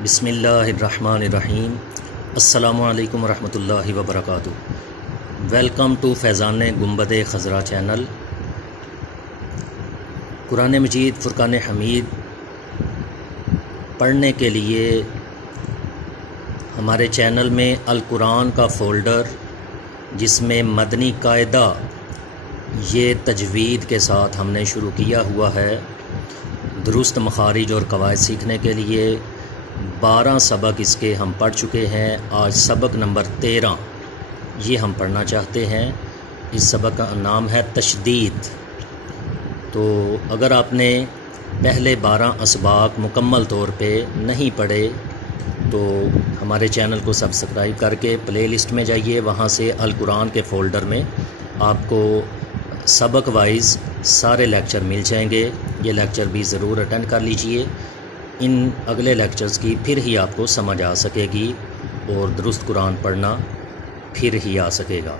بسم اللہ الرحمن الرحیم۔ السلام علیکم ورحمۃ اللہ وبرکاتہ۔ ویلکم ٹو فیضان گنبد خضرا چینل۔ قرآن مجید فرقان حمید پڑھنے کے لیے ہمارے چینل میں القرآن کا فولڈر، جس میں مدنی قاعدہ یہ تجوید کے ساتھ ہم نے شروع کیا ہوا ہے۔ درست مخارج اور قواعد سیکھنے کے لیے 12 سبق اس کے ہم پڑھ چکے ہیں۔ آج سبق نمبر 13 یہ ہم پڑھنا چاہتے ہیں۔ اس سبق کا نام ہے تشدید۔ تو اگر آپ نے پہلے 12 اسباق مکمل طور پہ نہیں پڑھے تو ہمارے چینل کو سبسکرائب کر کے پلے لسٹ میں جائیے، وہاں سے القرآن کے فولڈر میں آپ کو سبق وائز سارے لیکچر مل جائیں گے۔ یہ لیکچر بھی ضرور اٹینڈ کر لیجئے، ان اگلے لیکچرز کی پھر ہی آپ کو سمجھ آ سکے گی اور درست قرآن پڑھنا پھر ہی آ سکے گا۔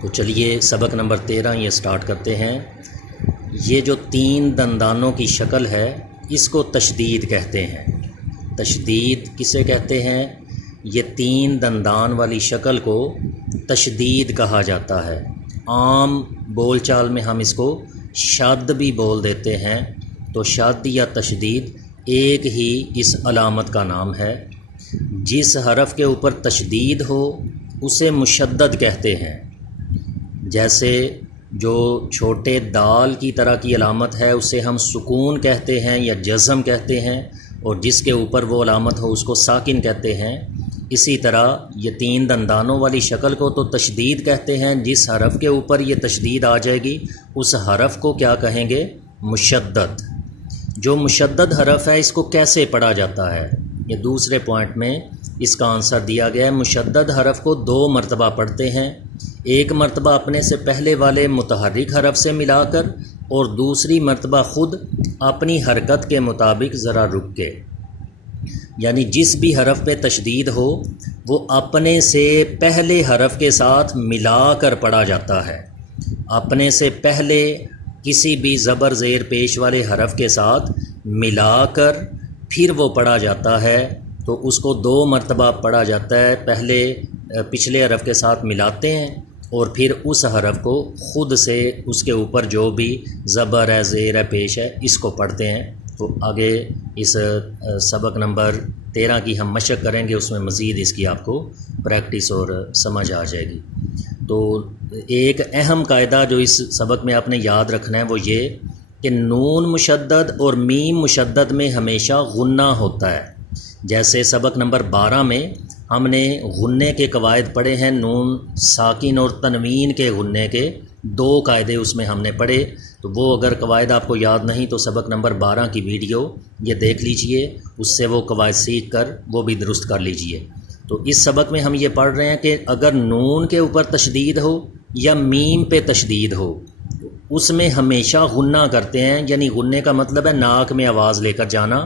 تو چلیے سبق نمبر 13 یہ سٹارٹ کرتے ہیں۔ یہ جو 3 دندانوں کی شکل ہے اس کو تشدید کہتے ہیں۔ تشدید کسے کہتے ہیں؟ یہ 3 دندان والی شکل کو تشدید کہا جاتا ہے۔ عام بول چال میں ہم اس کو شد بھی بول دیتے ہیں۔ تو شد یا تشدید ایک ہی اس علامت کا نام ہے۔ جس حرف کے اوپر تشدید ہو اسے مشدد کہتے ہیں۔ جیسے جو چھوٹے دال کی طرح کی علامت ہے اسے ہم سکون کہتے ہیں یا جزم کہتے ہیں، اور جس کے اوپر وہ علامت ہو اس کو ساکن کہتے ہیں۔ اسی طرح یہ 3 دندانوں والی شکل کو تو تشدید کہتے ہیں، جس حرف کے اوپر یہ تشدید آ جائے گی اس حرف کو کیا کہیں گے؟ مشدد۔ جو مشدد حرف ہے اس کو کیسے پڑھا جاتا ہے؟ یہ دوسرے پوائنٹ میں اس کا آنسر دیا گیا ہے۔ مشدد حرف کو 2 مرتبہ پڑھتے ہیں، ایک مرتبہ اپنے سے پہلے والے متحرک حرف سے ملا کر، اور دوسری مرتبہ خود اپنی حرکت کے مطابق ذرا رک کے۔ یعنی جس بھی حرف پہ تشدید ہو وہ اپنے سے پہلے حرف کے ساتھ ملا کر پڑھا جاتا ہے۔ اپنے سے پہلے کسی بھی زبر زیر پیش والے حرف کے ساتھ ملا کر پھر وہ پڑھا جاتا ہے، تو اس کو 2 مرتبہ پڑھا جاتا ہے۔ پہلے پچھلے حرف کے ساتھ ملاتے ہیں اور پھر اس حرف کو خود سے اس کے اوپر جو بھی زبر ہے زیر ہے پیش ہے اس کو پڑھتے ہیں۔ تو آگے اس سبق نمبر 13 کی ہم مشق کریں گے، اس میں مزید اس کی آپ کو پریکٹس اور سمجھ آ جائے گی۔ تو ایک اہم قاعدہ جو اس سبق میں آپ نے یاد رکھنا ہے وہ یہ کہ نون مشدد اور میم مشدد میں ہمیشہ غنہ ہوتا ہے۔ جیسے سبق نمبر 12 میں ہم نے غنے کے قواعد پڑھے ہیں، نون ساکن اور تنوین کے غنے کے 2 قاعدے اس میں ہم نے پڑھے۔ تو وہ اگر قواعد آپ کو یاد نہیں تو سبق نمبر 12 کی ویڈیو یہ دیکھ لیجئے، اس سے وہ قواعد سیکھ کر وہ بھی درست کر لیجئے۔ تو اس سبق میں ہم یہ پڑھ رہے ہیں کہ اگر نون کے اوپر تشدید ہو یا میم پہ تشدید ہو اس میں ہمیشہ غنہ کرتے ہیں، یعنی غنے کا مطلب ہے ناک میں آواز لے کر جانا۔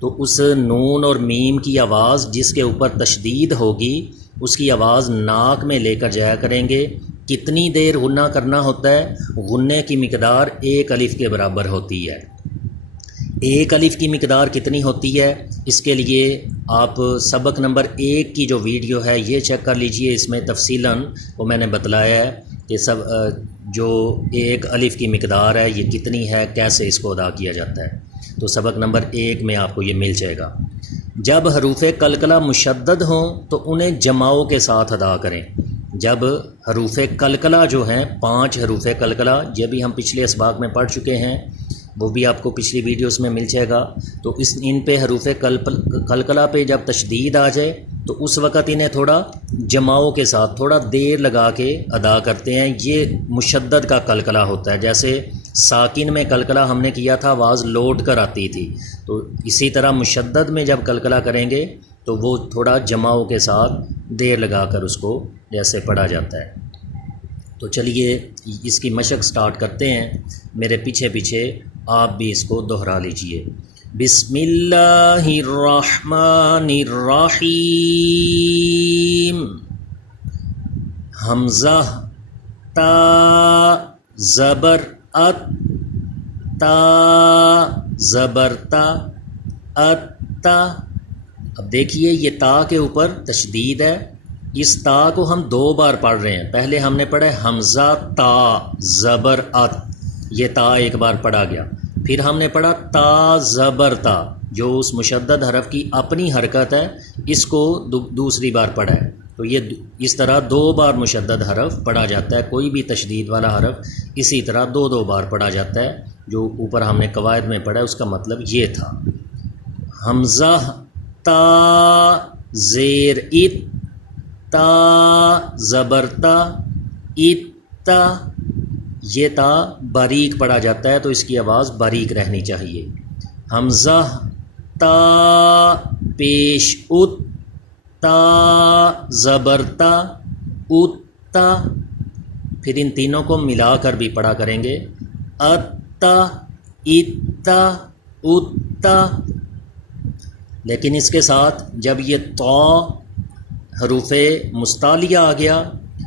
تو اس نون اور میم کی آواز جس کے اوپر تشدید ہوگی اس کی آواز ناک میں لے کر جایا کریں گے۔ کتنی دیر غنہ کرنا ہوتا ہے؟ غنے کی مقدار 1 الف کے برابر ہوتی ہے۔ 1 الف کی مقدار کتنی ہوتی ہے؟ اس کے لیے آپ سبق نمبر 1 کی جو ویڈیو ہے یہ چیک کر لیجئے، اس میں تفصیلاً وہ میں نے بتلایا ہے کہ جو 1 الف کی مقدار ہے یہ کتنی ہے، کیسے اس کو ادا کیا جاتا ہے۔ تو سبق نمبر 1 میں آپ کو یہ مل جائے گا۔ جب حروف قلقلہ مشدد ہوں تو انہیں جماؤ کے ساتھ ادا کریں۔ جب حروف قلقلہ جو ہیں 5 حروف قلقلہ، یہ بھی ہم پچھلے اسباق میں پڑھ چکے ہیں، وہ بھی آپ کو پچھلی ویڈیوز میں مل جائے گا۔ تو ان پہ حروف قلقلہ پہ جب تشدید آ جائے تو اس وقت انہیں تھوڑا جماؤ کے ساتھ تھوڑا دیر لگا کے ادا کرتے ہیں۔ یہ مشدد کا قلقلہ ہوتا ہے۔ جیسے ساکن میں قلقلہ ہم نے کیا تھا آواز لوٹ کر آتی تھی، تو اسی طرح مشدد میں جب قلقلہ کریں گے تو وہ تھوڑا جماؤ کے ساتھ دیر لگا کر اس کو جیسے پڑھا جاتا ہے۔ تو چلیے اس کی مشق سٹارٹ کرتے ہیں، میرے پیچھے پیچھے آپ بھی اس کو دہرا لیجئے۔ بسم اللہ الرحمن الرحیم۔ حمزہ تا زبر ات، تا زبر تا، اتا اب دیکھیے یہ تا کے اوپر تشدید ہے، اس تا کو ہم 2 بار پڑھ رہے ہیں۔ پہلے ہم نے پڑھا ہے حمزہ تا زبر ات، یہ تا ایک بار پڑھا گیا۔ پھر ہم نے پڑھا تا زبر تا، جو اس مشدد حرف کی اپنی حرکت ہے، اس کو دوسری بار پڑھا ہے۔ تو یہ اس طرح 2 بار مشدد حرف پڑھا جاتا ہے، کوئی بھی تشدید والا حرف اسی طرح 2 بار پڑھا جاتا ہے۔ جو اوپر ہم نے قواعد میں پڑھا اس کا مطلب یہ تھا۔ حمزہ تا زیر ات، تا زبر تا، ات تا، یہ تا باریک پڑھا جاتا ہے تو اس کی آواز باریک رہنی چاہیے۔ حمزہ تا پیش ات، تا زبر تا، ات تا، پھر ان تینوں کو ملا کر بھی پڑھا کریں گے، اتا اتا اتا۔ لیکن اس کے ساتھ جب یہ طا حروف مستعلیہ آ گیا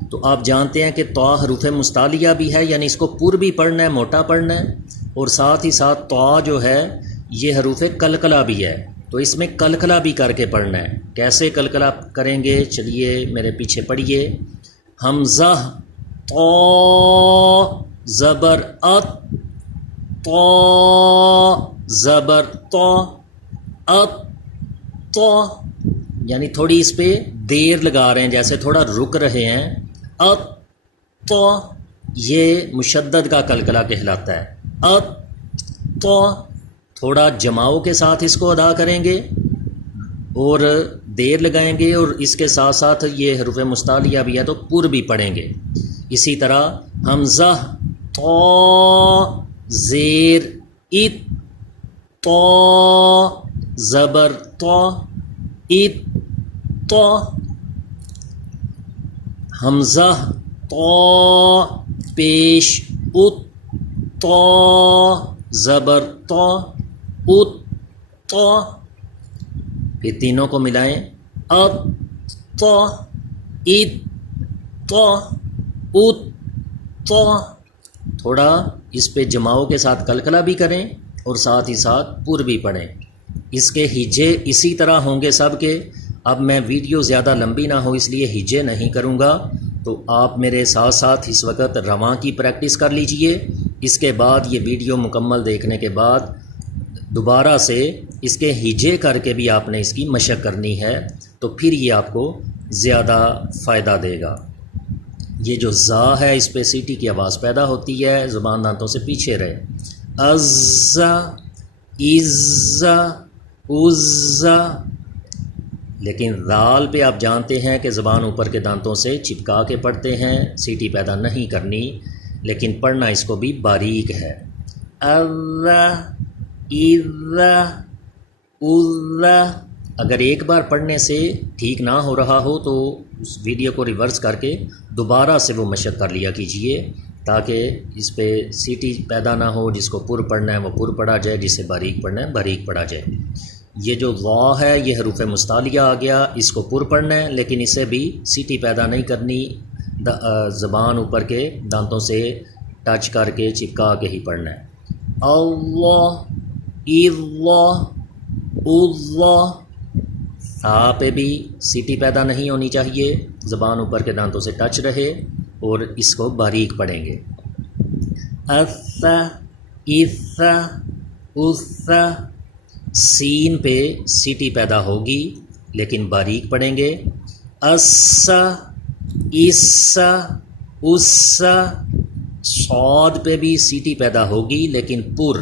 تو آپ جانتے ہیں کہ طا حروف مستعلیہ بھی ہے، یعنی اس کو پر بھی پڑھنا ہے، موٹا پڑھنا ہے، اور ساتھ ہی ساتھ طا جو ہے یہ حروف قلقلہ بھی ہے، تو اس میں قلقلہ بھی کر کے پڑھنا ہے۔ کیسے قلقلہ کریں گے؟ چلیے میرے پیچھے پڑھیے۔ حمزہ طا زبر ات، طا زبر طا، ات طا، یعنی تھوڑی اس پہ دیر لگا رہے ہیں، جیسے تھوڑا رک رہے ہیں۔ ات طا یہ مشدد کا قلقلہ کہلاتا ہے۔ ات طا تھوڑا جماؤ کے ساتھ اس کو ادا کریں گے اور دیر لگائیں گے، اور اس کے ساتھ ساتھ یہ حروف مستعلیہ بھی ہے تو پر بھی پڑھیں گے۔ اسی طرح حمزہ طا زیر ات، طا زبر طا، ات طا۔ حمزہ طا پیش ات، طا زبر طا، ات طا، پھر تینوں کو ملائیں، ات طا، ات طا، ات طا۔ تھوڑا اس پہ جماؤ کے ساتھ قلقلہ بھی کریں اور ساتھ ہی ساتھ پر بھی پڑھیں۔ اس کے ہجے اسی طرح ہوں گے سب کے۔ اب میں ویڈیو زیادہ لمبی نہ ہو اس لیے ہجے نہیں کروں گا، تو آپ میرے ساتھ ساتھ اس وقت رواں کی پریکٹس کر لیجئے۔ اس کے بعد یہ ویڈیو مکمل دیکھنے کے بعد دوبارہ سے اس کے ہجے کر کے بھی آپ نے اس کی مشق کرنی ہے، تو پھر یہ آپ کو زیادہ فائدہ دے گا۔ یہ جو زا ہے اس پہ سیٹی کی آواز پیدا ہوتی ہے، زبان دانتوں سے پیچھے رہے۔ ازا، ازا، ازا، لیکن دال پہ آپ جانتے ہیں کہ زبان اوپر کے دانتوں سے چپکا کے پڑھتے ہیں، سیٹی پیدا نہیں کرنی، لیکن پڑھنا اس کو بھی باریک ہے۔ اذا، اذا، اذا۔ اگر ایک بار پڑھنے سے ٹھیک نہ ہو رہا ہو تو اس ویڈیو کو ریورس کر کے دوبارہ سے وہ مشق کر لیا کیجئے، تاکہ اس پہ سیٹی پیدا نہ ہو۔ جس کو پر پڑھنا ہے وہ پر پڑھا جائے، جسے باریک پڑھنا ہے باریک پڑھا جائے۔ یہ جو وا ہے یہ حروف مستعلیہ آ گیا، اس کو پر پڑھنا ہے، لیکن اسے بھی سیٹی پیدا نہیں کرنی، زبان اوپر کے دانتوں سے ٹچ کر کے چپکا کے ہی پڑھنا ہے۔ اللہ، اللہ، اللہ۔ تا پہ بھی سیٹی پیدا نہیں ہونی چاہیے، زبان اوپر کے دانتوں سے ٹچ رہے اور اس کو باریک پڑھیں گے۔ اثا، اثا، اثا۔ سین پہ سیٹی پیدا ہوگی لیکن باریک پڑھیں گے۔ اسا، اسا، اسا۔ صاد پہ بھی سیٹی پیدا ہوگی لیکن پر،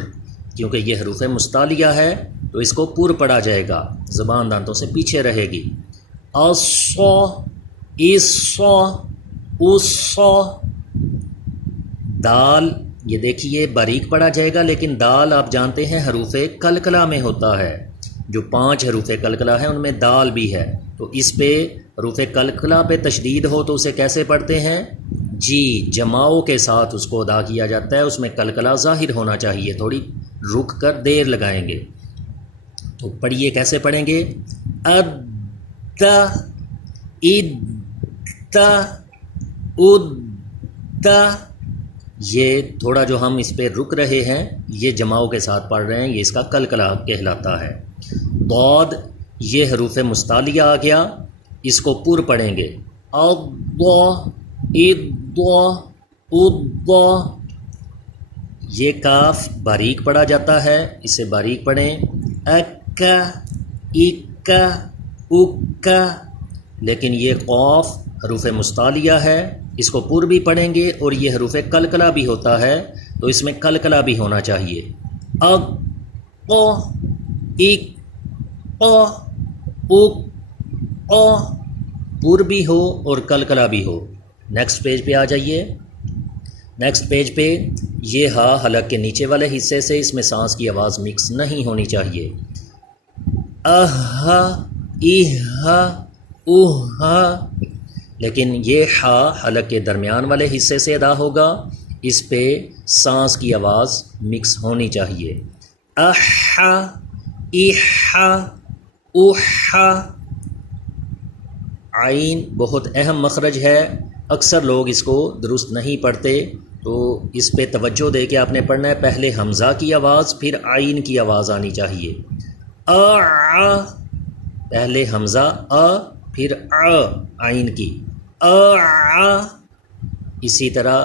کیونکہ یہ حروف مستعلیہ ہے تو اس کو پر پڑھا جائے گا، زبان دانتوں سے پیچھے رہے گی۔ اصا، اسا، اسا۔ دال یہ دیکھیے باریک پڑھا جائے گا، لیکن دال آپ جانتے ہیں حروف قلقلہ میں ہوتا ہے، جو 5 حروف قلقلہ ہیں ان میں دال بھی ہے، تو اس پہ حروف قلقلہ پہ تشدید ہو تو اسے کیسے پڑھتے ہیں؟ جی جماؤ کے ساتھ اس کو ادا کیا جاتا ہے، اس میں قلقلہ ظاہر ہونا چاہیے، تھوڑی رک کر دیر لگائیں گے۔ تو پڑھیے کیسے پڑھیں گے؟ ادا، ادا، ادا۔ یہ تھوڑا جو ہم اس پہ رک رہے ہیں یہ جماؤ کے ساتھ پڑھ رہے ہیں، یہ اس کا قلقلہ کہلاتا ہے۔ ضاد یہ حروف مستعلیہ آ گیا، اس کو پر پڑھیں گے، اض اض اض۔ یہ کاف باریک پڑھا جاتا ہے، اسے باریک پڑھیں، اک اک اک۔ لیکن یہ قاف حروف مستعلیہ ہے، اس کو پر بھی پڑھیں گے، اور یہ حروف قلقلہ بھی ہوتا ہے، تو اس میں قلقلہ بھی ہونا چاہیے، اق اک اک پر بھی ہو اور قلقلہ بھی ہو۔ نیکسٹ پیج پہ آ جائیے۔ نیکسٹ پیج پہ یہ ہا حلق کے نیچے والے حصے سے، اس میں سانس کی آواز مکس نہیں ہونی چاہیے، اہ اہ اوہ۔ لیکن یہ ہا حلق کے درمیان والے حصے سے ادا ہوگا، اس پہ سانس کی آواز مکس ہونی چاہیے، اح اح اوح۔ عین بہت اہم مخرج ہے، اکثر لوگ اس کو درست نہیں پڑھتے، تو اس پہ توجہ دے کے آپ نے پڑھنا ہے۔ پہلے حمزہ کی آواز پھر عین کی آواز آنی چاہیے، پہلے حمزہ پھر عین کی، اسی طرح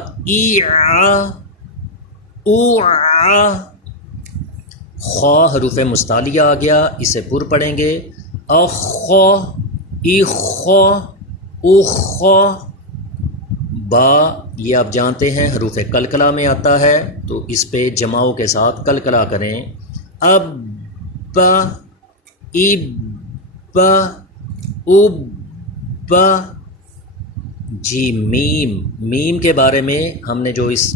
خا حروف مستعلیہ آ گیا، اسے پر پڑھیں گے، اخ اخ اخ۔ با یہ آپ جانتے ہیں حروف قلقلہ میں آتا ہے، تو اس پہ جماؤں کے ساتھ قلقلہ کریں، اب اب اب۔ جی میم کے بارے میں ہم نے جو اس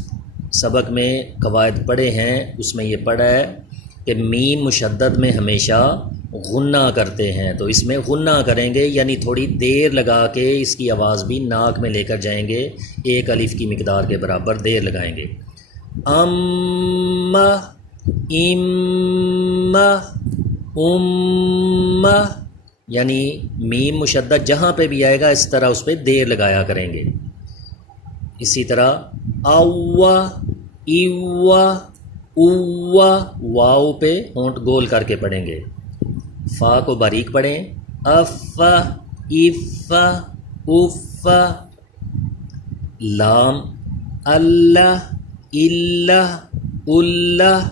سبق میں قواعد پڑھے ہیں، اس میں یہ پڑھا ہے کہ میم مشدد میں ہمیشہ غنہ کرتے ہیں، تو اس میں غنہ کریں گے، یعنی تھوڑی دیر لگا کے اس کی آواز بھی ناک میں لے کر جائیں گے، ایک الف کی مقدار کے برابر دیر لگائیں گے، ام ام ام۔ یعنی میم مشدد جہاں پہ بھی آئے گا اس طرح اس پہ دیر لگایا کریں گے۔ اسی طرح اوا ایوا اووا، واو پہ ہونٹ گول کر کے پڑھیں گے، فا کو باریک پڑھیں، اف اف اف۔ لام اللہ اللہ اللہ۔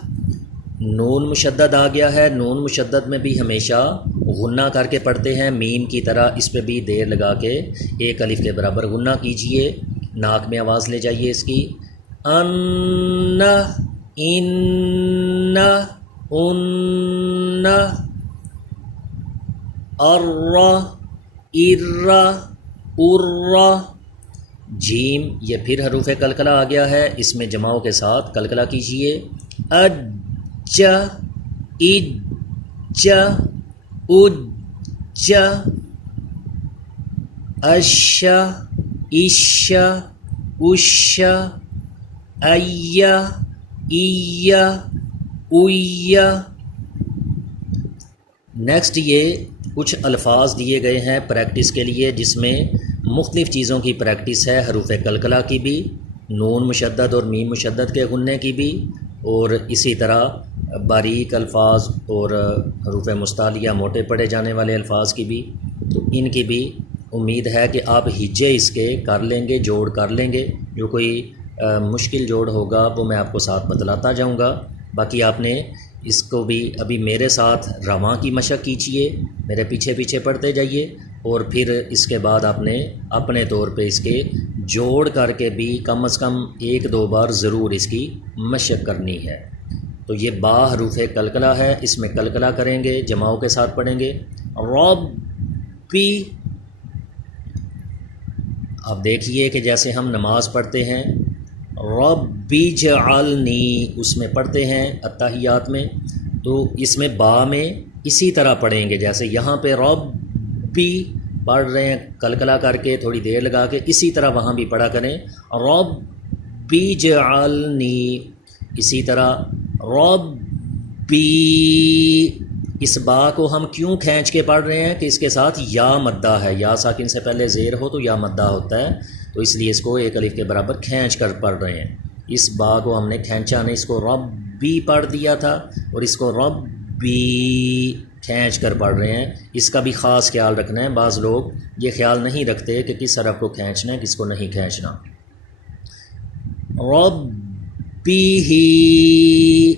نون مشدد آ گیا ہے، نون مشدد میں بھی ہمیشہ غنہ کر کے پڑھتے ہیں، میم کی طرح اس پہ بھی دیر لگا کے ایک الف کے برابر غنہ کیجئے، ناک میں آواز لے جائیے اس کی، ان ان ان، ار ار ار۔ جیم یہ پھر حروف قلقلہ آ گیا ہے، اس میں جماؤں کے ساتھ قلقلہ کیجئے، اج اج اج، اش اش اش، ای ای اوی۔ نیکسٹ یہ کچھ الفاظ دیے گئے ہیں پریکٹس کے لیے، جس میں مختلف چیزوں کی پریکٹس ہے، حروف قلقلہ کی بھی، نون مشدد اور میم مشدد کے غننے کی بھی، اور اسی طرح باریک الفاظ اور حروف مستعلیہ موٹے پڑھے جانے والے الفاظ کی بھی، تو ان کی بھی امید ہے کہ آپ ہجے اس کے کر لیں گے، جوڑ کر لیں گے۔ جو کوئی مشکل جوڑ ہوگا وہ میں آپ کو ساتھ بتلاتا جاؤں گا، باقی آپ نے اس کو بھی ابھی میرے ساتھ رواں کی مشق کیجیے، میرے پیچھے پیچھے پڑھتے جائیے، اور پھر اس کے بعد آپ نے اپنے طور پہ اس کے جوڑ کر کے بھی کم از کم ایک دو بار ضرور اس کی مشق کرنی ہے۔ تو یہ با حروف قلقلہ ہے، اس میں قلقلہ کریں گے، جماؤں کے ساتھ پڑھیں گے، ربی۔ اب دیکھیے کہ جیسے ہم نماز پڑھتے ہیں، ربی جعلنی اس میں پڑھتے ہیں اتحیات میں، تو اس میں با میں اسی طرح پڑھیں گے، جیسے یہاں پہ ربی پڑھ رہے ہیں قلقلہ کر کے تھوڑی دیر لگا کے، اسی طرح وہاں بھی پڑھا کریں، ربی جعلنی، اسی طرح ربی۔ اس با کو ہم کیوں کھینچ کے پڑھ رہے ہیں کہ اس کے ساتھ یا مدہ ہے، یا ساکن سے پہلے زیر ہو تو یا مدہ ہوتا ہے، تو اس لیے اس کو ایک الف کے برابر کھینچ کر پڑھ رہے ہیں۔ اس با کو ہم نے کھینچا نہیں، اس کو ربی پڑھ دیا تھا، اور اس کو ربی کھینچ کر پڑھ رہے ہیں، اس کا بھی خاص خیال رکھنا ہے۔ بعض لوگ یہ خیال نہیں رکھتے کہ کس حرف کو کھینچنا ہے، کس کو نہیں کھینچنا۔ ربی ہی،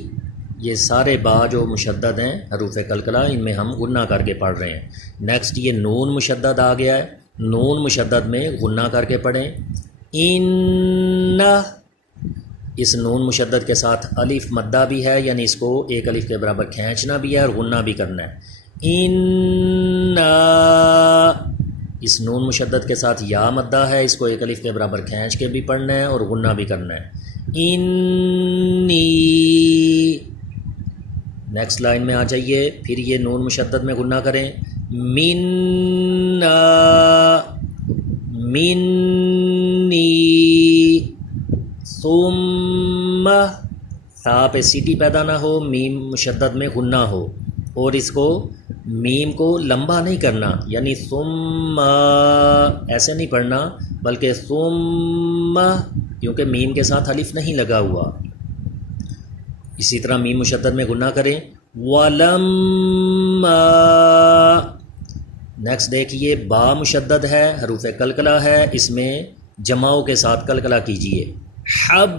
یہ سارے با جو مشدد ہیں حروف قلقلہ، ان میں ہم غنہ کر کے پڑھ رہے ہیں۔ نیکسٹ یہ نون مشدد آ گیا ہے، نون مشدد میں غنہ کر کے پڑھیں۔ ان، اس نون مشدد کے ساتھ الف مدہ بھی ہے، یعنی اس کو ایک الف کے برابر کھینچنا بھی ہے اور غنہ بھی کرنا ہے۔ ان، اس نون مشدد کے ساتھ یا مدہ ہے، اس کو ایک الف کے برابر کھینچ کے بھی پڑھنا ہے اور غنہ بھی کرنا ہے۔ انی، نیکسٹ لائن میں آ جائیے، پھر یہ نون مشدد میں غنہ کریں۔ منا، منی، ثم، سا پہ سیٹی پیدا نہ ہو، میم مشدد میں غنہ ہو، اور اس کو میم کو لمبا نہیں کرنا، یعنی ثم ایسے نہیں پڑھنا، بلکہ ثم، کیونکہ میم کے ساتھ الف نہیں لگا ہوا۔ اسی طرح میم مشدد میں غنہ کریں۔ ولما، نیکسٹ دیکھیے با مشدد ہے، حروف قلقلہ ہے، اس میں جماؤں کے ساتھ قلقلہ کیجیے۔ حب،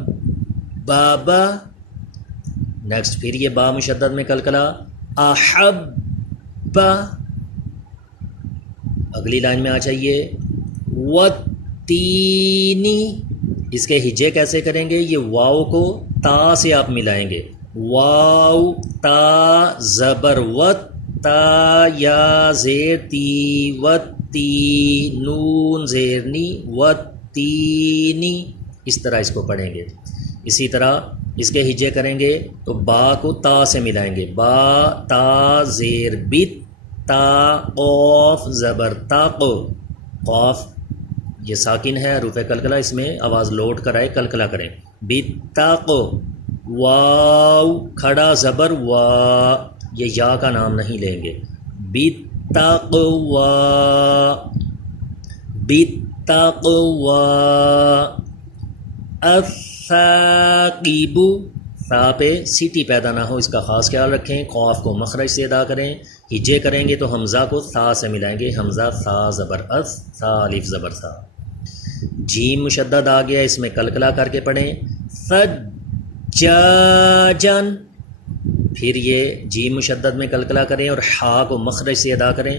بابا، نیکسٹ پھر یہ با مشدد میں قلقلہ۔ احب، اگلی لائن میں آ جائیے۔ والتینی، اس کے ہجے کیسے کریں گے؟ یہ واو کو تا سے آپ ملائیں گے، واو تا زبر وت، تا یا زیر تی، وتی، نون زیر نی، وتینی، اس طرح اس کو پڑھیں گے۔ اسی طرح اس کے ہجے کریں گے تو با کو تا سے ملائیں گے، با تا زیر بت، تا قوف زبر تاق، قوف یہ ساکن ہے حروف قلقلہ، اس میں آواز لوٹ کر آئے، قلقلہ کریں۔ بتاق، واو کھڑا زبر وا، یہ یا کا نام نہیں لیں گے۔ بتقوا، بتقوا، الثاقب، سا پہ سیٹی پیدا نہ ہو، اس کا خاص خیال رکھیں۔ قاف کو مخرج سے ادا کریں، ہجے کریں گے تو حمزہ کو سا سے ملائیں گے، حمزہ سا زبر اس، سا الف زبر سا۔ جیم مشدد آ گیا، اس میں قلقلہ کر کے پڑھیں۔ سجاجن، پھر یہ جیم مشدد میں قلقلہ کریں اور حا کو مخرج سے ادا کریں۔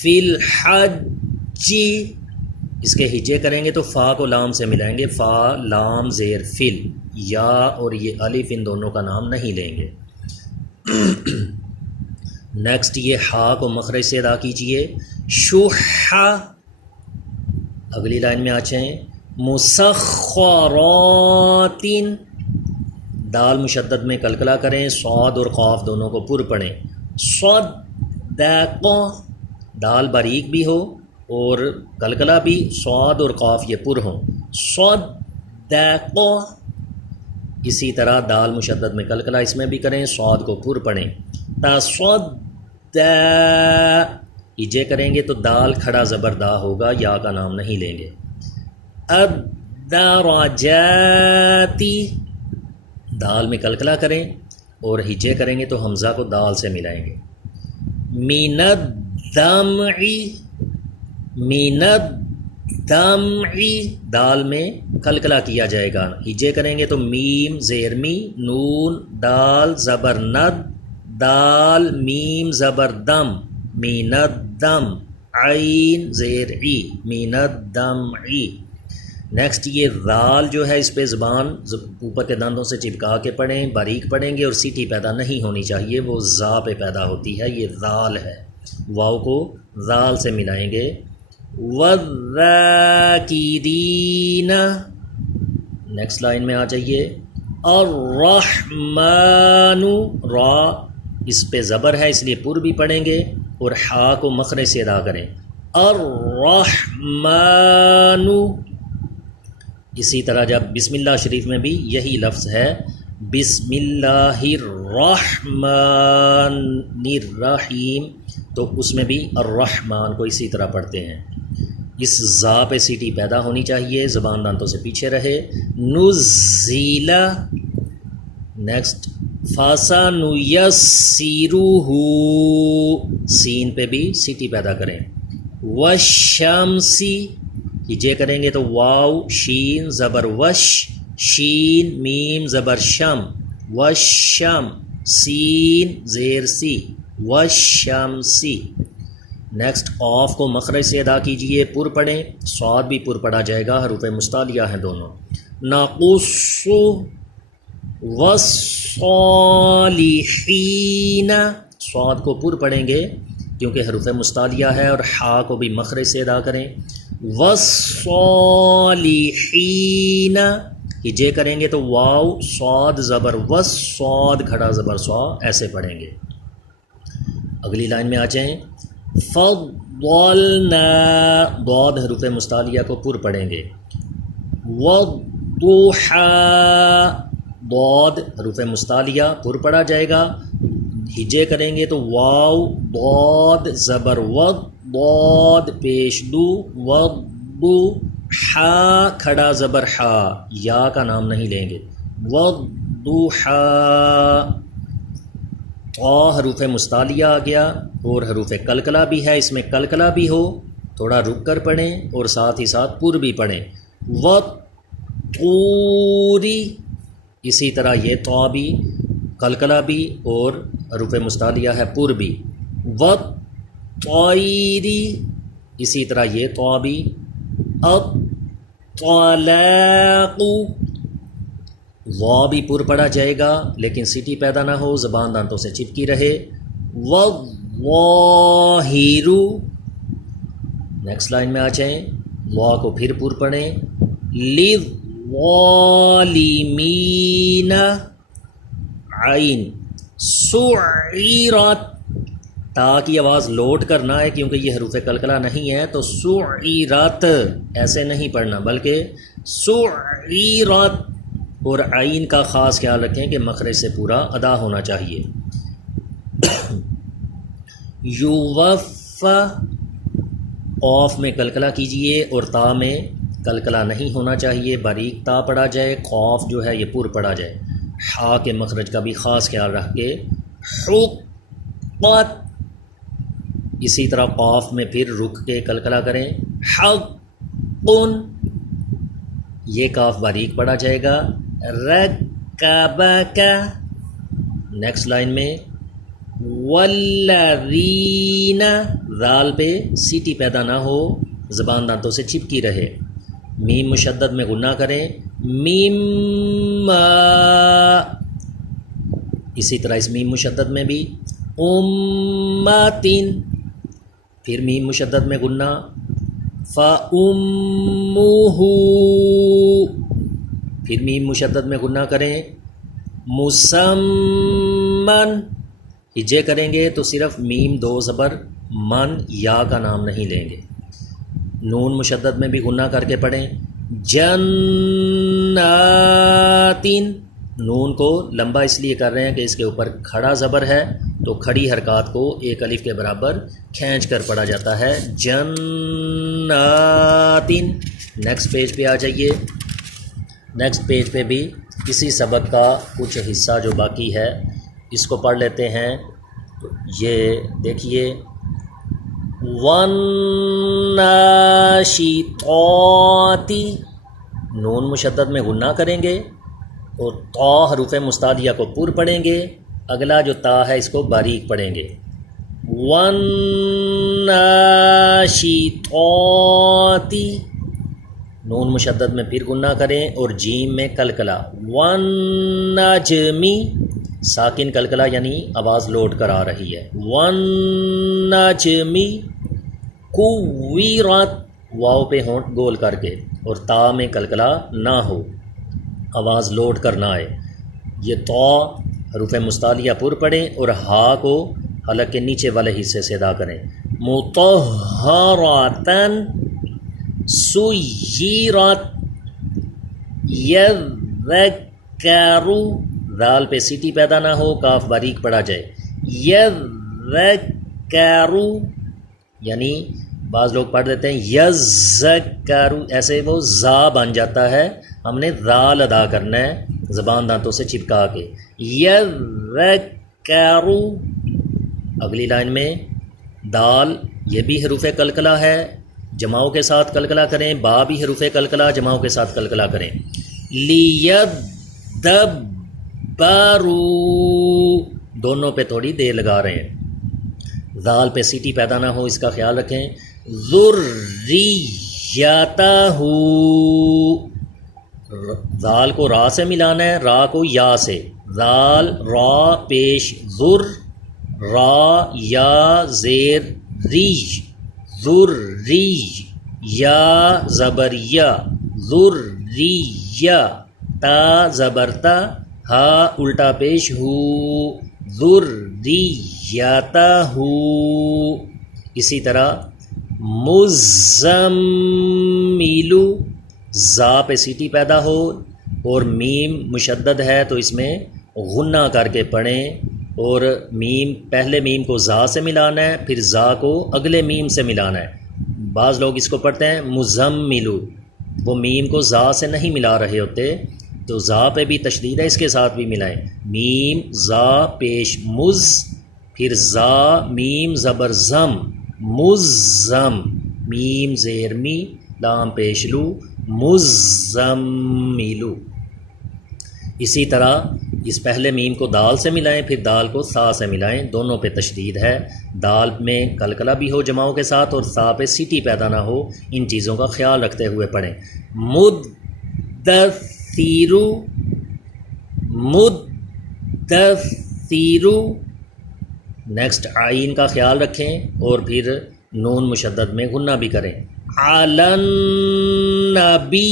فی الحج، اس کے ہجے کریں گے تو فا کو لام سے ملائیں گے، فا لام زیر فل، یا اور یہ الف ان دونوں کا نام نہیں لیں گے۔ نیکسٹ یہ ہا کو مخرج سے ادا کیجئے۔ شحا، اگلی لائن میں آ جائیں۔ مسخرات، دال مشدد میں قلقلہ کریں، صاد اور قاف دونوں کو پر پڑھیں۔ صدق، دال باریک بھی ہو اور قلقلہ بھی، صاد اور قاف یہ پر ہوں۔ صدق، اسی طرح دال مشدد میں قلقلہ اس میں بھی کریں، صاد کو پر پڑھیں۔ تصد، ہجے کریں گے تو دال کھڑا زبردہ ہوگا، یا کا نام نہیں لیں گے۔ الدرجاتی، دال میں قلقلہ کریں اور ہجے کریں گے تو حمزہ کو دال سے ملائیں گے۔ من الدمع، من الدمع، دال میں قلقلہ کیا جائے گا، ہجے کریں گے تو میم زیر می، نون دال زبر ند، دال میم زبر دم، من الدم، عین زیر ای، من الدمع۔ نیکسٹ یہ ذال جو ہے، اس پہ زبان اوپر کے دندوں سے چپکا کے پڑھیں، باریک پڑھیں گے اور سیٹی پیدا نہیں ہونی چاہیے، وہ زا پہ پیدا ہوتی ہے، یہ ذال ہے، واو کو ذال سے ملائیں گے۔ والذاکرین، نیکسٹ لائن میں آ جائیے۔ الرحمن، را اس پہ زبر ہے اس لیے پر بھی پڑھیں گے اور ہا کو مخرج سے ادا کریں۔ الرحمن، اسی طرح جب بسم اللہ شریف میں بھی یہی لفظ ہے، بسم اللہ الرحمن الرحیم، تو اس میں بھی الرحمن کو اسی طرح پڑھتے ہیں۔ اس زا پہ سیٹی پیدا ہونی چاہیے، زبان دانتوں سے پیچھے رہے۔ نزیلا، نیکسٹ فَسَنُيَسِّرُهُ سین پہ بھی سیٹی پیدا کریں. وَالشَّمْسِ یہ کریں گے تو واو شین زبر وش، شین میم زبر شم، وشم سین زیر سی، وشمسی. نیکسٹ قاف کو مخرج سے ادا کیجئے، پر پڑھیں، صاد بھی پر پڑھا جائے گا، حروف مستعلیہ ہیں دونوں. نقص والصالحین، صاد کو پر پڑھیں گے کیونکہ حروف مستعلیہ ہے، اور حا کو بھی مخرج سے ادا کریں. والصالحین یہ کریں گے تو واو صاد زبر وس، صاد کھڑا زبر صا، ایسے پڑھیں گے. اگلی لائن میں آ جائیں. فضلنا ضاد حروف مستعلیہ کو پر پڑھیں گے. والضحى ضاد حروف مستعلیہ پر پڑھا جائے گا. ہجے کریں گے تو واو ضاد زبر ود، ضاد پیش دو، وضو، حا کھڑا زبر حا، یا کا نام نہیں لیں گے. وضحى طا حروف مستعلیہ آ گیا، اور حروف کلکلا بھی ہے، اس میں کلکلا بھی ہو تھوڑا رک کر پڑھیں اور ساتھ ہی ساتھ پر بھی پڑھیں. وطوری اسی طرح یہ طا بھی کلکلا بھی اور حروف مستعلیہ ہے پر بھی. وطیری اسی طرح یہ طا بھی. الطلاق وا بھی پر پڑھا جائے گا لیکن سیٹی پیدا نہ ہو، زبان دانتوں سے چپکی رہے. والظاہر نیکسٹ لائن میں آ جائیں، وا کو پھر پر پڑھیں. للظالمین عین. سعیرت تا کی آواز لوٹ کر نہ ہے کیونکہ یہ حروف کلکلا نہیں ہے، تو سعیرت ایسے نہیں پڑھنا بلکہ سعیرت، اور عین کا خاص خیال رکھیں کہ مخرج سے پورا ادا ہونا چاہیے. یوفا قاف میں کلکلا کیجئے اور تا میں کلکلا نہیں ہونا چاہیے، باریک تا پڑھا جائے، قاف جو ہے یہ پر پڑھا جائے. حا کے مخرج کا بھی خاص خیال رکھ کے. حقت اسی طرح قاف میں پھر رک کے کلکلا کریں. حقن یہ کاف باریک پڑھا جائے گا. رکبک نیکسٹ لائن میں. والذین ذال پہ سیٹی پیدا نہ ہو، زبان دانتوں سے چپکی رہے. میم مشدد میں غنہ کریں. مما اسی طرح اس میم مشدد میں بھی. امتن پھر میم مشدد میں غنہ. فَأُمُّهُ پھر میم مشدد میں غنہ کریں. مسمن ہجے کریں گے تو صرف میم دو زبر من، یا کا نام نہیں لیں گے. نون مشدد میں بھی غنہ کر کے پڑھیں. جناتن نون کو لمبا اس لیے کر رہے ہیں کہ اس کے اوپر کھڑا زبر ہے تو کھڑی حرکات کو ایک الف کے برابر کھینچ کر پڑھا جاتا ہے. جناتن نیکسٹ پیج پہ آ جائیے. نیکسٹ پیج پہ بھی اسی سبق کا کچھ حصہ جو باقی ہے اس کو پڑھ لیتے ہیں. یہ دیکھیے. والناشطات نون مشدد میں غنہ کریں گے اور طا حروف مستعلیہ کو پر پڑھیں گے. اگلا جو تا ہے اس کو باریک پڑھیں گے. والناشطات نون مشدد میں پھر غنہ کریں اور جیم میں کلکلا. والنجمی ساکن کلکلا یعنی آواز لوٹ کر آ رہی ہے. والنجمی کویرت واو پہ ہونٹ گول کر کے اور تا میں کلکلا نہ ہو، آواز لوٹ کر نہ آئے. یہ طا حروف مستعلیہ پر پڑھیں اور ہا کو حلق کے نیچے والے حصے سے ادا کریں. مطہراتن سیرت یذکرو دال پہ سیٹی پیدا نہ ہو، کاف باریک پڑھا جائے. یذکرو یعنی بعض لوگ پڑھ دیتے ہیں یذکرو، ایسے وہ زا بن جاتا ہے، ہم نے ذال ادا کرنا ہے زبان دانتوں سے چپکا کے. یذکرو، اگلی لائن میں دال یہ بھی حروف قلقلہ ہے، جماؤں کے ساتھ قلقلہ کریں، با بھی حروف قلقلہ جماؤں کے ساتھ قلقلہ کریں۔ لیدبروا، دونوں پہ تھوڑی دیر لگا رہے ہیں، دال پہ سیٹی پیدا نہ ہو، اس کا خیال رکھیں۔ ذریتہ، دال کو را سے ملانا ہے، را کو یا سے، دال را پیش ذر، را یا زیر ری، ذری، یا زبر یا، ذریہ، تا زبر تا، ہا الٹا پیش ہو، ذریتہ۔ اسی طرح مزملو، زا پہ سیٹی پیدا ہو اور میم مشدد ہے تو اس میں غنہ کر کے پڑھیں، اور میم پہلے میم کو زا سے ملانا ہے، پھر زا کو اگلے میم سے ملانا ہے۔ بعض لوگ اس کو پڑھتے ہیں مزملو، وہ میم کو زا سے نہیں ملا رہے ہوتے، تو زا پہ بھی تشدید ہے، اس کے ساتھ بھی ملائیں، میم زا پیش مز، پھر زا میم زبر زم، مزم، میم زیر می، لام پیش لو، مزملو۔ اسی طرح اس پہلے میم کو دال سے ملائیں، پھر دال کو سا سے ملائیں، دونوں پہ تشدید ہے، دال میں قلقلہ بھی ہو جماؤں کے ساتھ اور سا پہ سیٹی پیدا نہ ہو، ان چیزوں کا خیال رکھتے ہوئے پڑھیں۔ مدثرو، مدثرو، نیکسٹ آئین کا خیال رکھیں اور پھر نون مشدد میں غنہ بھی کریں۔ علن نبی،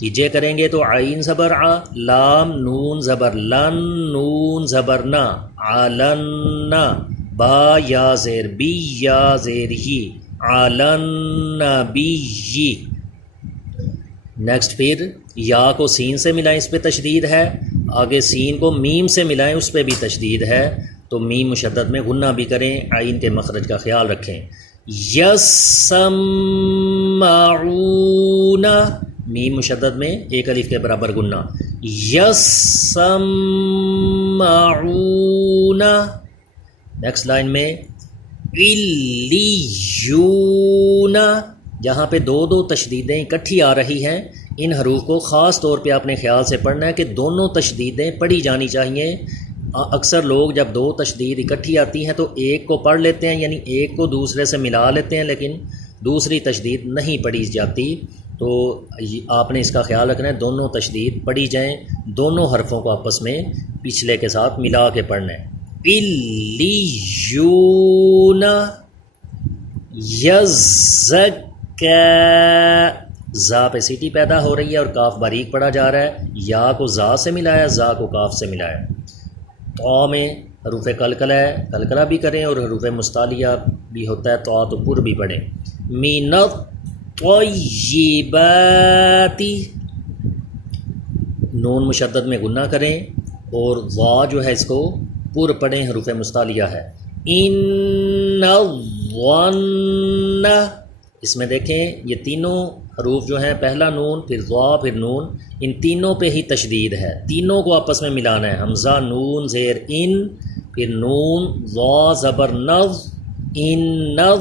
کیجے کریں گے تو آئین زبر آ، لام نون زبر لن، نون زبر نا، علن، با یا زیر بی، یا زیر ہی، علن نبی۔ نیکسٹ پھر یا کو سین سے ملائیں، اس پہ تشدید ہے، آگے سین کو میم سے ملائیں، اس پہ بھی تشدید ہے، تو میم مشدد میں غنہ بھی کریں، آئین کے مخرج کا خیال رکھیں۔ یسمعون، میم مشدد میں ایک الف کے برابر غنہ، یسمعون۔ نیکسٹ لائن میں علیون، جہاں پہ دو دو تشدیدیں اکٹھی آ رہی ہیں، ان حروف کو خاص طور پہ اپنے خیال سے پڑھنا ہے کہ دونوں تشدیدیں پڑھی جانی چاہیے۔ اکثر لوگ جب دو تشدید اکٹھی آتی ہیں تو ایک کو پڑھ لیتے ہیں، یعنی ایک کو دوسرے سے ملا لیتے ہیں، لیکن دوسری تشدید نہیں پڑھی جاتی، تو آپ نے اس کا خیال رکھنا ہے دونوں تشدید پڑھی جائیں، دونوں حرفوں کو آپس میں پچھلے کے ساتھ ملا کے پڑھنا ہے۔ علیون، یزکا، زا پہ سیٹی پیدا ہو رہی ہے اور کاف باریک پڑھا جا رہا ہے، یا کو زا سے ملایا، زا کو کاف سے ملایا۔ تو میں حروف قلقلہ ہے، قلقلہ بھی کریں اور حروف مستعلیہ بھی ہوتا ہے، تو پر بھی پڑھیں۔ من الطیبات، نون مشدد میں غنہ کریں اور وا جو ہے اس کو پر پڑھیں، حروف مستعلیہ ہے۔ ان الظن، اس میں دیکھیں یہ تینوں حروف جو ہیں، پہلا نون، پھر وا، پھر نون، ان تینوں پہ ہی تشدید ہے، تینوں کو آپس میں ملانا ہے، حمزہ نون زیر ان، پھر نون وا زبر نو، ان نو،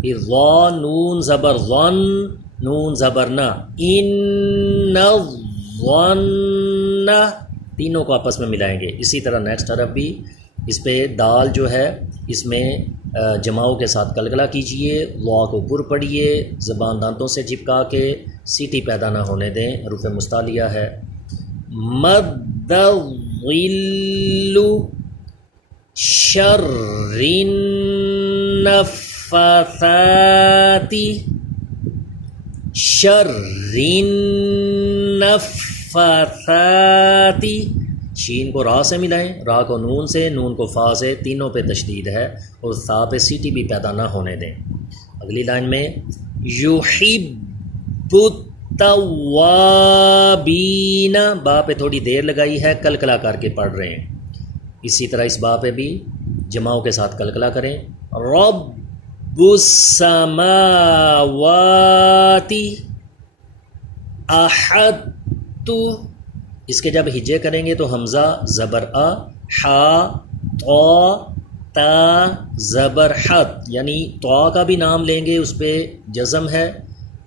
پھر وا نون زبر ون، نون زبر نا، ان الظن، تینوں کو آپس میں ملائیں گے۔ اسی طرح نیکسٹ حرف بھی، اس پہ دال جو ہے اس میں جماؤں کے ساتھ قلقلہ کیجئے، وا کو پر پڑھیے، زبان دانتوں سے چپکا کے سیٹی پیدا نہ ہونے دیں، حروف مستعلیہ ہے۔ مد الظل، شر النفاثات، شر النفاثات، شین کو را سے ملائیں، را کو نون سے، نون کو فا سے، تینوں پہ تشدید ہے اور سا پہ سیٹی بھی پیدا نہ ہونے دیں۔ اگلی لائن میں یحب التوابین، با پہ تھوڑی دیر لگائی ہے، قلقلہ کر کے پڑھ رہے ہیں، اسی طرح اس با پہ بھی جماؤں کے ساتھ قلقلہ کریں۔ رب السماوات، احط، اس کے جب ہجے کریں گے تو حمزہ زبر آ، حا، طا، تا زبر حت، یعنی طا کا بھی نام لیں گے اس پہ جزم ہے،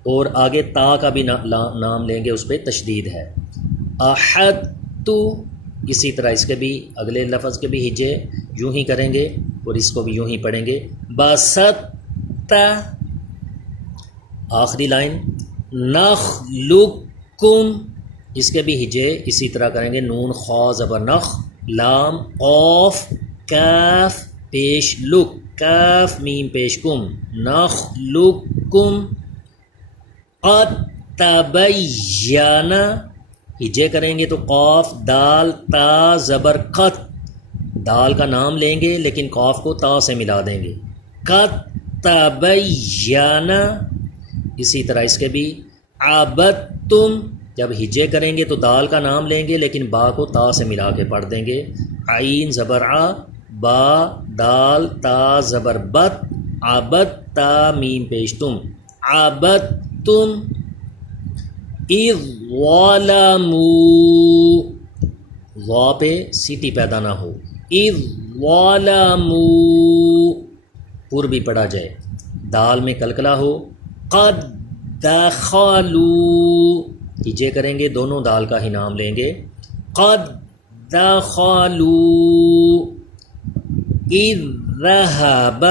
اور آگے تا کا بھی نام لیں گے اس پہ تشدید ہے۔ احد تو، اسی طرح اس کے بھی اگلے لفظ کے بھی ہجے یوں ہی کریں گے اور اس کو بھی یوں ہی پڑھیں گے۔ بسط، آخری لائن نخلقکم، اس کے بھی ہجے اسی طرح کریں گے، نون خا زبر نخ، لام قاف کاف پیش لک، کاف میم پیش کم، نخلقکم، قد تبین، ہجے کریں گے تو قاف دال تا زبر قط، دال کا نام لیں گے لیکن قاف کو تا سے ملا دیں گے، قد تبین، اسی طرح اس کے بھی عبدتم، جب ہجے کریں گے تو دال کا نام لیں گے لیکن با کو تا سے ملا کے پڑھ دیں گے، عین زبر ع، با دال تا زبر بت، عبد تا میم پیش تم، عبدتم، اذ ظلموا، وا پہ سیٹی پیدا نہ ہو، اذ ظلموا، پر بھی پڑھا جائے، دال میں کلکلا ہو، قد دخلوا، ہجے کریں گے دونوں دال کا ہی نام لیں گے، قد دخلوا، اذ ذهب،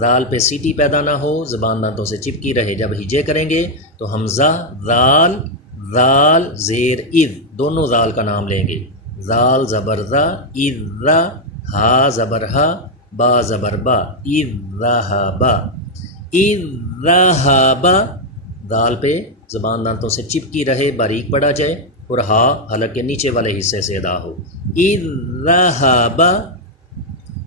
ذال پہ سیٹی پیدا نہ ہو، زبان دانتوں سے چپکی رہے، جب ہجے کریں گے تو حمزہ ذال، ذال زیر اذ، دونوں ذال کا نام لیں گے، ذال زبر ذا، اذ ذا، ہا زبر ہا، با زبر با، اذ ذهب، اذ ذهب، دال پہ زبان دانتوں سے چپکی رہے، باریک پڑھا جائے، اور ہا حلق کے نیچے والے حصے سے ادا ہو، اذ ذهب۔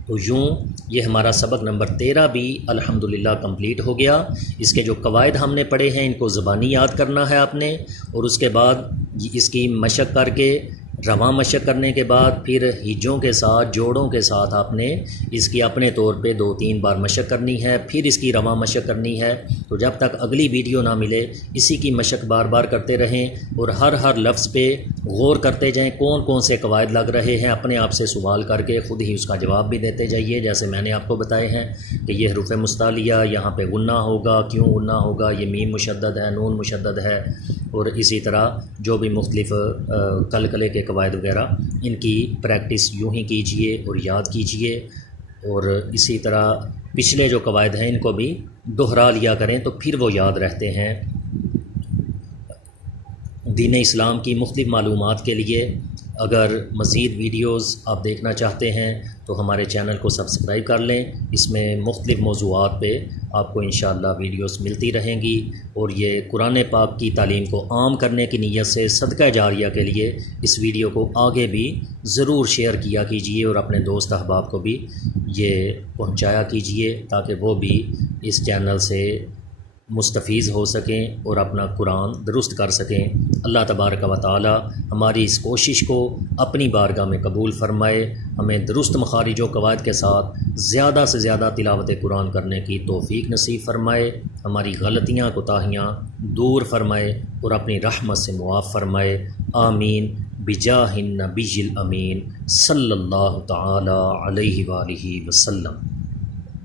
تو یوں یہ ہمارا سبق نمبر 13 بھی الحمدللہ کمپلیٹ ہو گیا۔ اس کے جو قواعد ہم نے پڑھے ہیں ان کو زبانی یاد کرنا ہے آپ نے، اور اس کے بعد اس کی مشق کر کے، رواں مشق کرنے کے بعد پھر ہجوں کے ساتھ، جوڑوں کے ساتھ آپ نے اس کی اپنے طور پہ 2-3 بار مشق کرنی ہے، پھر اس کی رواں مشق کرنی ہے۔ تو جب تک اگلی ویڈیو نہ ملے اسی کی مشق بار بار کرتے رہیں، اور ہر لفظ پہ غور کرتے جائیں، کون کون سے قواعد لگ رہے ہیں، اپنے آپ سے سوال کر کے خود ہی اس کا جواب بھی دیتے جائیے، جیسے میں نے آپ کو بتائے ہیں کہ یہ حروف مستعلیہ، یہاں پہ غنہ ہوگا، کیوں غنہ ہوگا، یہ میم مشدد ہے، نون مشدد ہے، اور اسی طرح جو بھی مختلف قلقلے کے قواعد وغیرہ، ان کی پریکٹس یوں ہی کیجئے اور یاد کیجئے، اور اسی طرح پچھلے جو قواعد ہیں ان کو بھی دہرا لیا کریں تو پھر وہ یاد رہتے ہیں۔ دین اسلام کی مختلف معلومات کے لیے اگر مزید ویڈیوز آپ دیکھنا چاہتے ہیں تو ہمارے چینل کو سبسکرائب کر لیں، اس میں مختلف موضوعات پہ آپ کو انشاءاللہ ویڈیوز ملتی رہیں گی، اور یہ قرآن پاک کی تعلیم کو عام کرنے کی نیت سے صدقہ جاریہ کے لیے اس ویڈیو کو آگے بھی ضرور شیئر کیا کیجئے، اور اپنے دوست احباب کو بھی یہ پہنچایا کیجئے تاکہ وہ بھی اس چینل سے مستفیض ہو سکیں اور اپنا قرآن درست کر سکیں۔ اللہ تبارک و تعالی ہماری اس کوشش کو اپنی بارگاہ میں قبول فرمائے، ہمیں درست مخارج و قواعد کے ساتھ زیادہ سے زیادہ تلاوت قرآن کرنے کی توفیق نصیب فرمائے، ہماری غلطیاں کوتاہیاں دور فرمائے اور اپنی رحمت سے معاف فرمائے، آمین بجاہ النبی الامین صلی اللہ تعالی علیہ وآلہ وسلم۔